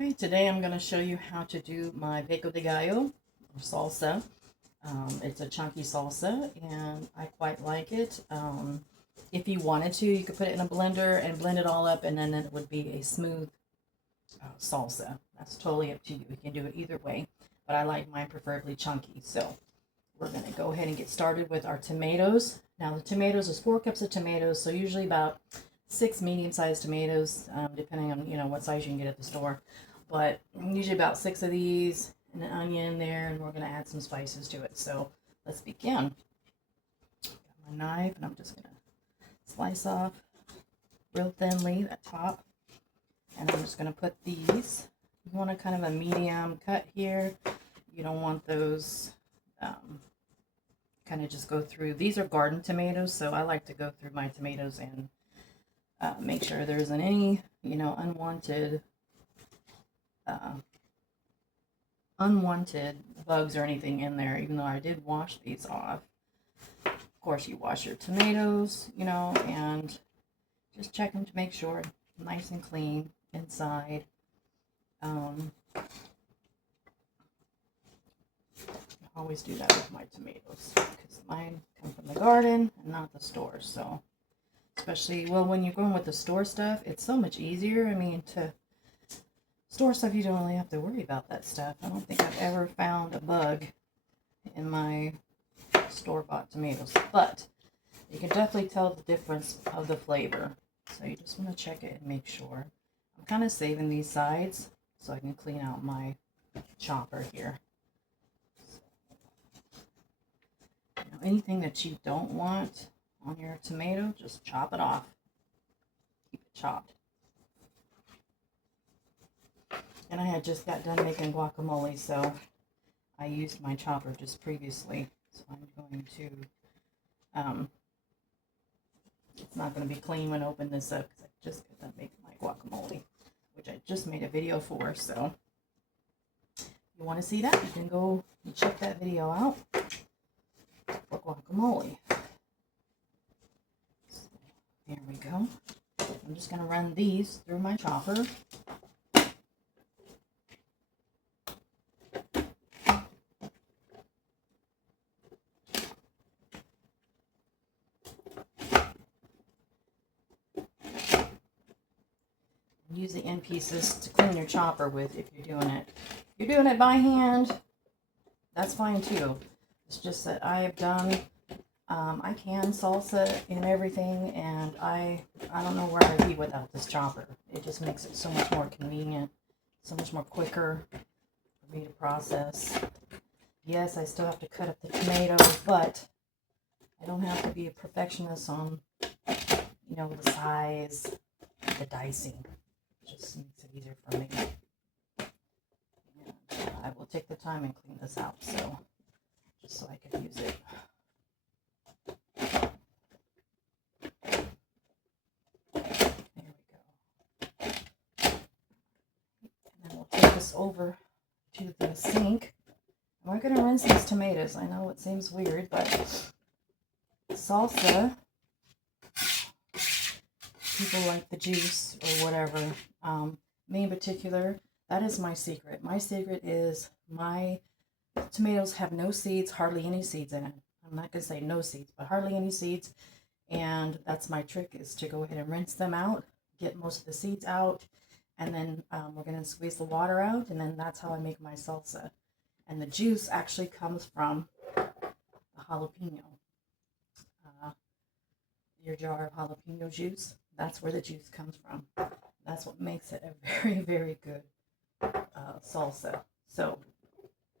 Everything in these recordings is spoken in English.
Okay, today I'm going to show you how to do my Peco de Gallo or salsa. It's a chunky salsa and I quite like it. If you wanted to, you could put it in a blender and blend it all up and then it would be a smooth salsa. That's totally up to you. You can do it either way, but I like mine preferably chunky. So we're going to go ahead and get started with our tomatoes. Now the tomatoes is 4 cups of tomatoes, so usually about 6 medium-sized tomatoes, depending on what size you can get at the store. But usually about 6 of these, and an onion in there, and we're going to add some spices to it. So let's begin. Got my knife, and I'm just going to slice off real thinly that top, and I'm just going to put these. You want a kind of a medium cut here. You don't want those kind of just go through. These are garden tomatoes, so I like to go through my tomatoes and make sure there isn't any, unwanted bugs or anything in there, even though I did wash these off. Of course, you wash your tomatoes, and just check them to make sure nice and clean inside. I always do that with my tomatoes because mine come from the garden and not the store. So especially, well, when you're going with the store stuff, it's so much easier. I mean, to store stuff, you don't really have to worry about that stuff. I don't think I've ever found a bug in my store-bought tomatoes, but you can definitely tell the difference of the flavor. So you just want to check it and make sure. I'm kind of saving these sides so I can clean out my chopper here. Anything that you don't want on your tomato, just chop it off. Keep it chopped. And I had just got done making guacamole, so I used my chopper just previously. So I'm going to, it's not going to be clean when I open this up because I just got done making my guacamole, which I just made a video for. So if you want to see that, you can go and check that video out for guacamole. So, there we go. I'm just going to run these through my chopper. Use the end pieces to clean your chopper with if you're doing it. If you're doing it by hand, that's fine too. It's just that I have done, I can salsa and everything, and I don't know where I'd be without this chopper. It just makes it so much more convenient, so much more quicker for me to process. Yes, I still have to cut up the tomato, but I don't have to be a perfectionist on, the size, the dicing. It just makes it easier for me. And I will take the time and clean this out, so just so I can use it. There we go. And then we'll take this over to the sink. And we're going to rinse these tomatoes. I know it seems weird, but salsa, people like the juice or whatever. Me in particular, that is my secret. My secret is my tomatoes have no seeds, hardly any seeds in it. I'm not going to say no seeds, but hardly any seeds. And that's my trick, is to go ahead and rinse them out, get most of the seeds out, and then we're going to squeeze the water out, and then that's how I make my salsa. And the juice actually comes from the jalapeno. Your jar of jalapeno juice, that's where the juice comes from. That's what makes it a very, very good salsa. So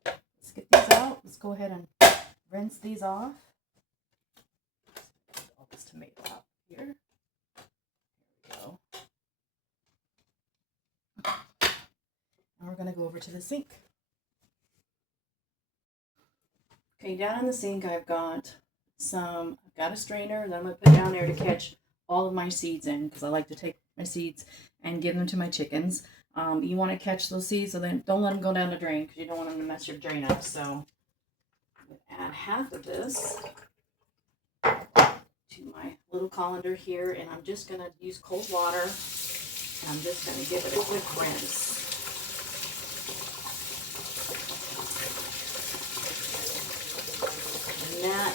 let's get these out. Let's go ahead and rinse these off. Get all this tomato out here. There we go. And we're going to go over to the sink. Okay, down in the sink I've got a strainer that I'm going to put down there to catch all of my seeds in, because I like to take my seeds and give them to my chickens. You want to catch those seeds, so then don't let them go down the drain, because you don't want them to mess your drain up. So I'm going to add half of this to my little colander here, and I'm just going to use cold water, and I'm just going to give it a quick rinse.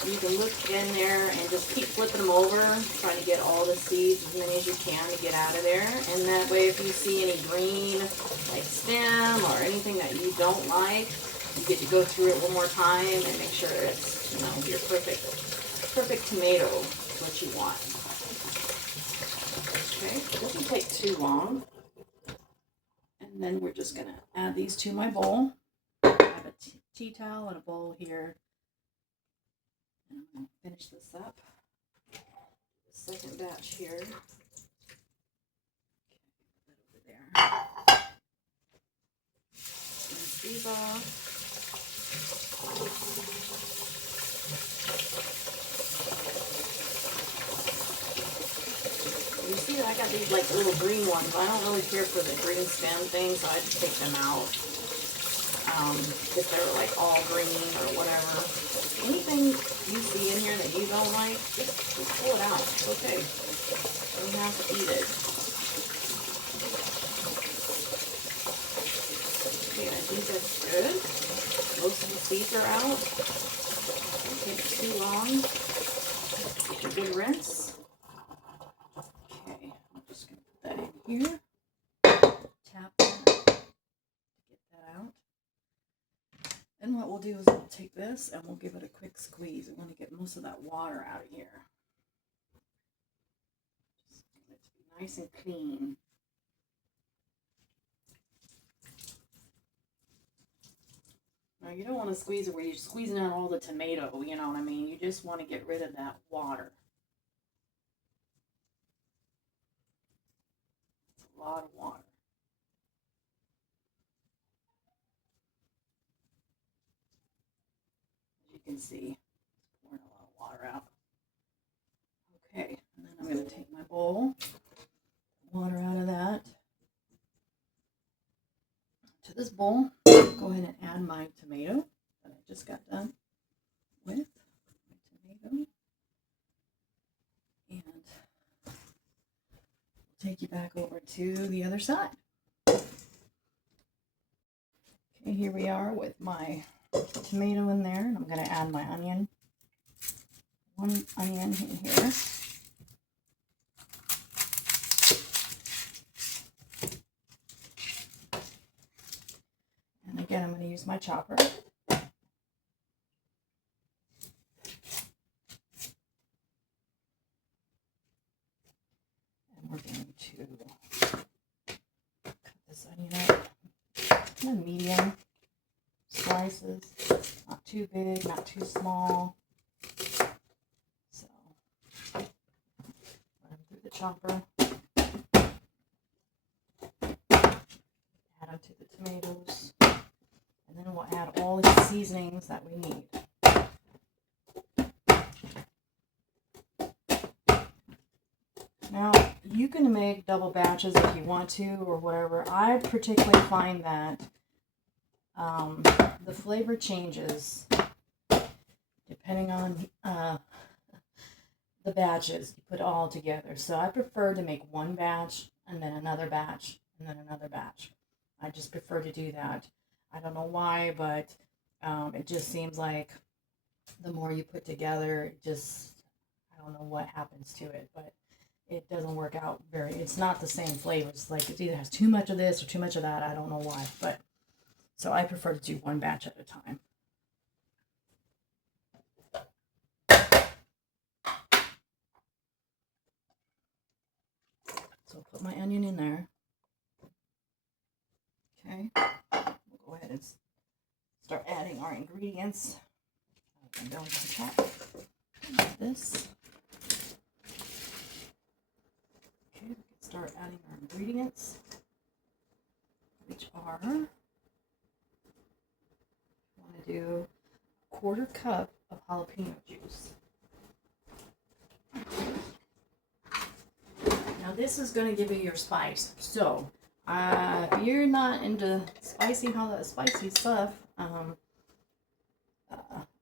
you can look in there and just keep flipping them over, trying to get all the seeds as many as you can to get out of there. And that way, if you see any green, like stem or anything that you don't like, you get to go through it one more time and make sure it's, you know, your perfect tomato is what you want. Okay, it doesn't take too long. And then we're just gonna add these to my bowl. I have a tea towel and a bowl here. And I'm gonna finish this up. The second batch here. Okay, put that over there. Rinse these off. You see that I got these like little green ones. I don't really care for the green stem thing, so I just take them out. If they're like all green or whatever. Anything you see in here that you don't like, just pull it out. It's okay. You don't have to eat it. Okay, I think that's good. Most of the seeds are out. Don't take too long. Get a good rinse. Okay, I'm just going to put that in here. Tap that to get that out. And what we'll do is we'll take this and we'll give it a quick squeeze. We want to get most of that water out of here. Just want it to be nice and clean. Now you don't want to squeeze it where you're squeezing out all the tomato, you know what I mean? You just want to get rid of that water. It's a lot of water. You can see it's pouring a lot of water out. Okay, and then I'm going to take my bowl, water out of that. To this bowl, go ahead and add my tomato that I just got done with. My tomato. And we'll take you back over to the other side. Okay, here we are with my tomato in there, and I'm going to add my onion. One onion in here. And again, I'm going to use my chopper. And we're going to cut this onion up in medium slices. Not too big, not too small. So, run them through the chopper. Add them to the tomatoes. And then we'll add all the seasonings that we need. Now, you can make double batches if you want to or whatever. I particularly find that the flavor changes depending on the batches. You put it all together. So I prefer to make one batch and then another batch and then another batch. I just prefer to do that. I don't know why, but it just seems like the more you put together, it just, I don't know what happens to it, but it doesn't work out it's not the same flavors. Like it either has too much of this or too much of that. I don't know why, but so I prefer to do one batch at a time. So I'll put my onion in there. Okay, we'll go ahead and start adding our ingredients. I'm going to chop this. Okay, we can start adding our ingredients, which are, I want to do a 1/4 cup of jalapeno juice. Now this is going to give you your spice. So if you're not into spicy stuff,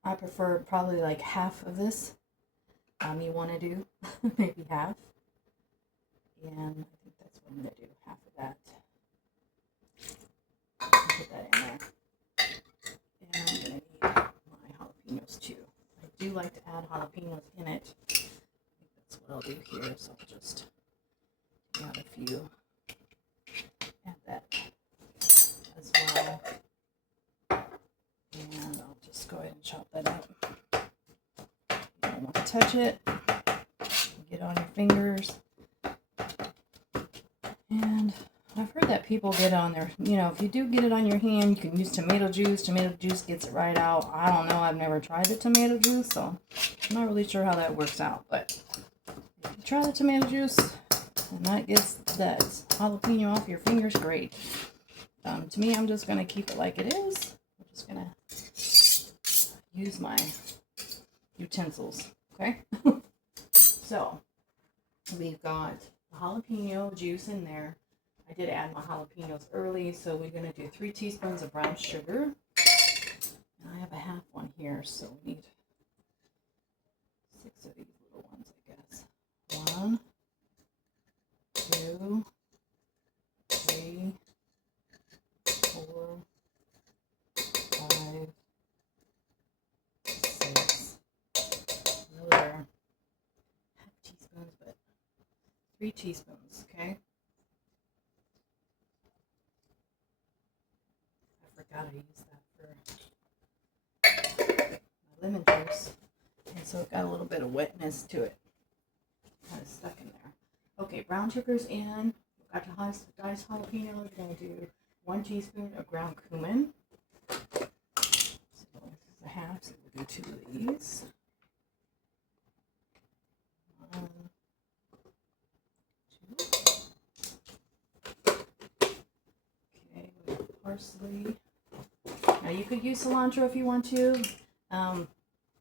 I prefer probably like half of this. You want to do maybe half, and I think that's what I'm going to do. Half of that. Put that in there. And I'm going to need my jalapenos too. I do do like to add jalapenos in it. I think that's what I'll do here. So I'll just add a few. Add that as well. And I'll just go ahead and chop that up. You don't want to touch it. Get on your fingers. And I've heard that people get on their, if you do get it on your hand, you can use tomato juice. Tomato juice gets it right out. I don't know. I've never tried the tomato juice, so I'm not really sure how that works out. But if you try the tomato juice and that gets that jalapeno off your fingers, great. To me, I'm just going to keep it like it is. I'm just going to use my utensils, okay? So, we've got the jalapeno juice in there. I did add my jalapenos early, so we're going to do 3 teaspoons of brown sugar. And I have a half one here, so we need 6 of these little ones, I guess. 1, 2, 3, 4, 5, 6. Those are half teaspoons, but 3 teaspoons, okay? I forgot I used that for my lemon juice, and so it got a little bit of wetness to it. Kind of stuck in there. Okay, brown sugar's in. We've got the diced jalapeno. We're going to do 1 teaspoon of ground cumin. So this is a half, so we'll do 2 of these. 1, 2. Okay, we have parsley. Now you could use cilantro if you want to.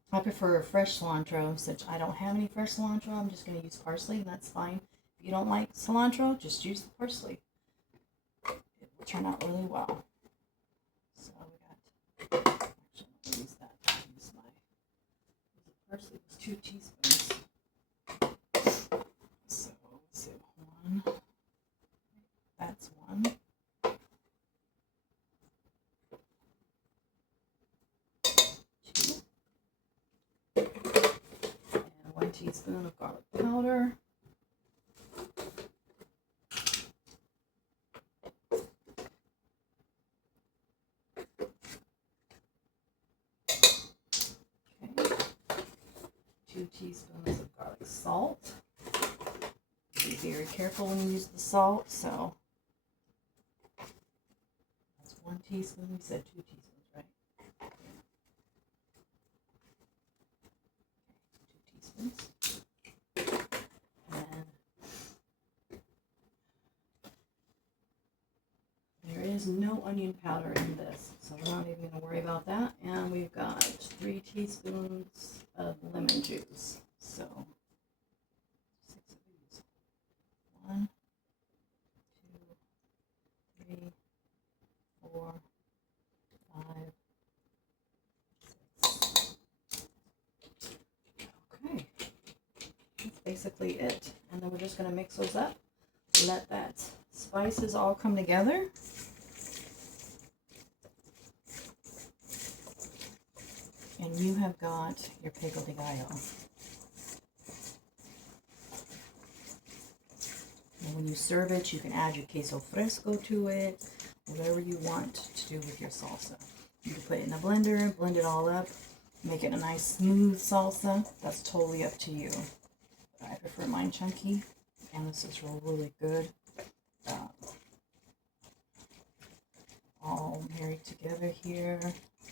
I prefer fresh cilantro. Since I don't have any fresh cilantro, I'm just going to use parsley, and that's fine. If you don't like cilantro, just use the parsley. It will turn out really well. So we got, actually, I'm going to use that. Use my parsley was 2 teaspoons. So let's see, 1. That's 1. And 1 teaspoon of garlic powder. Okay. 2 teaspoons of garlic salt. Be very careful when you use the salt. So that's 1 teaspoon. We said 2 teaspoons, right? 2 teaspoons. And there is no onion powder in this, so we're not even going to worry about that. And we've got 3 teaspoons of lemon juice. So 6 of these. 1, 2, 3, 4, 5, 6. Okay, that's basically it. And then we're just going to mix those up. Let that spices all come together. And you have got your Peco de Gayo. And when you serve it, you can add your queso fresco to it, whatever you want to do with your salsa. You can put it in a blender, blend it all up, make it a nice smooth salsa. That's totally up to you. But I prefer mine chunky, and this is really good. All married together here.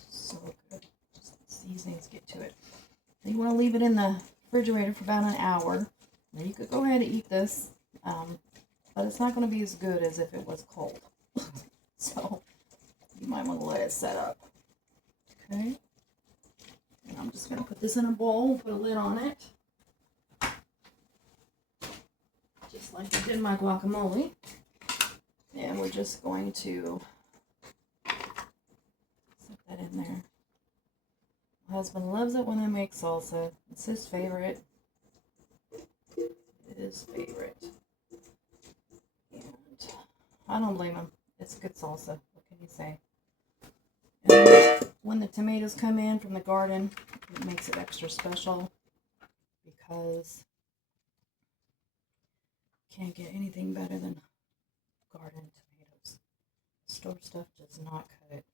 So good. Just the seasonings get to it. So you want to leave it in the refrigerator for about an hour. Now you could go ahead and eat this, but it's not going to be as good as if it was cold. So you might want to let it set up. Okay. And I'm just going to put this in a bowl, put a lid on it. Just like I did my guacamole. And we're just going to set that in there. My husband loves it when I make salsa. It's his favorite. His favorite. And I don't blame him. It's good salsa. What can you say? And When the tomatoes come in from the garden, it makes it extra special because you can't get anything better than garden tomatoes. Store stuff does not cut it.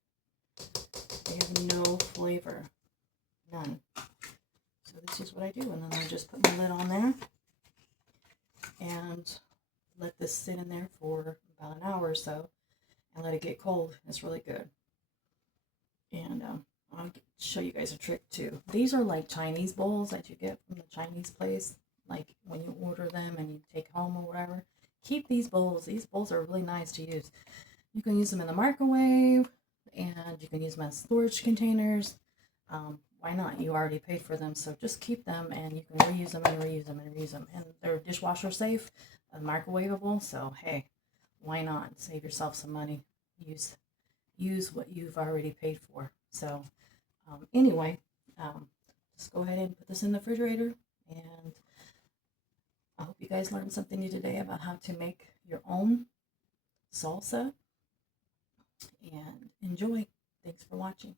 They have no flavor. None. So this is what I do, and then I just put my lid on there and let this sit in there for about an hour or so and let it get cold. It's really good. And I'll show you guys a trick too. These are like Chinese bowls that you get from the Chinese place, like when you order them and you take home or whatever. Keep these bowls. These bowls are really nice to use. You can use them in the microwave, and you can use them as storage containers. Why not? You already paid for them, so just keep them, and you can reuse them and reuse them and reuse them. And they're dishwasher safe, microwavable, so hey, why not? Save yourself some money. Use what you've already paid for. So anyway, just go ahead and put this in the refrigerator, and I hope you guys learned something new today about how to make your own salsa, and enjoy. Thanks for watching.